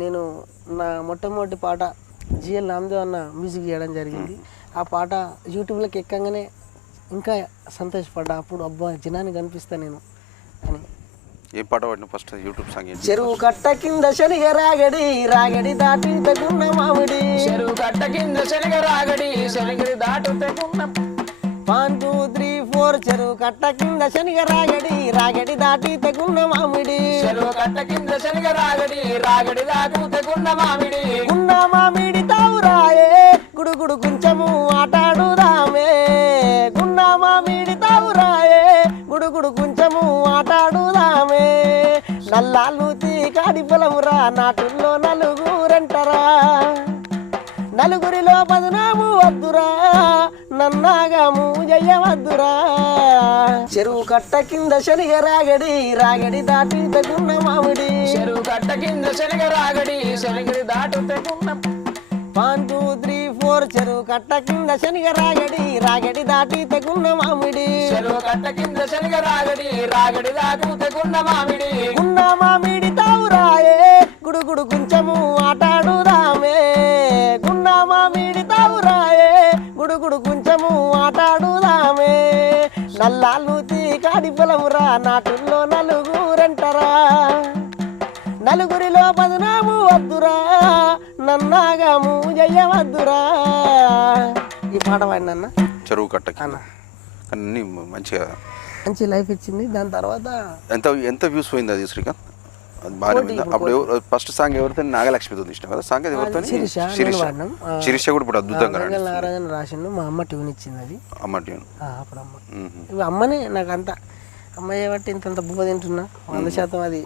నేను నా మొట్టమొదటి పాట జిఎల్ నామదేవ్ అన్న మ్యూజిక్ చేయడం జరిగింది. ఆ పాట యూట్యూబ్లోకి ఎక్కగానే ఇంకా సంతోషపడ్డా. అప్పుడు అబ్బా జనాన్ని కనిపిస్తా నేను అని. ఏం పాట పాడిన ఫస్ట్ యూట్యూబ్ సాంగ్ చెరువు కట్ట కింద శనిగ రాగడి రాగడి దాటి తగున్న మామిడి. చెరువు కట్ట కింద శనగ రాగడి శనగడి దాటు తెగున్న ఫోర్ చెరువు కట్ట కింద శనిగ రాగడి రాగడి దాటి తగున్న మామిడి. చెరువు కట్ట కింద శనగ రాగడి రాగడి దాటు తెగున్న మామిడి. ఉన్న మామిడి తావురాయే గుడుగుడు కొంచెము ఆటాడుదామే. గున్న మామిడి తావురాయే గుడుగుడు కొంచెము ఆటాడుదామే. నల్లాలు కాడి పొలమురా నాటుల్లో నలుగురంటరా. నలుగురిలో పదునాము వద్దురా నన్నాగము జయవద్దురా చెరువు కట్ట కింద శనిగ రాగడి రాగడి దాటి తగున్న మామిడి. చెరువు కట్ట కింద శనగ రాగడి శనగడి దాటు తెగున్న వన్ టూ త్రీ ఫోర్ చెరువు కట్ట కింద శనిగ రాగడి రాగడి దాటి తెగున్న మామిడి. చెరువు కట్ట కింద శనగ రాగడి రాగడి దాటు తెగున్న మామిడి. ఉన్న మామిడి తావురాయే గుడుగుడు కొంచెము ఆటాడుదామే. గున్న మామిడి తావురాయే గుడుగుడు కొంచెము ఆటాడుదామే. నల్లాలు కాడి పొలమురా నాటుల్లో నలుగురంటరా. నలుగురిలో పదునాము వద్దురా నన్నాగము జయవద్దురా ఈ పాట పాడినన్న చెరువు కట్ట అన్న. అన్ని మంచిగా మంచి లైఫ్ ఇచ్చింది. దాని తర్వాత ఎంత ఎంత వ్యూస్ పోయింది అది శ్రీకాంత్? అప్పుడు ఫస్ట్ సాంగ్ ఎవరితో నాగలక్ష్మితో తీసిన కదా? సాంగ్ ఎవరితో శిరీష, శిరీష. కూడా ఇప్పుడు అద్భుతంగా. నారాయణ రాసిండు మా అమ్మ ట్యూన్ ఇచ్చింది అది. అమ్మ ట్యూన్ అప్పుడు అమ్మ. అమ్మనే నాకు అంత అమ్మ చేయబట్టి ఇంతంత బువ్వ తింటున్నా. వంద శాతం అది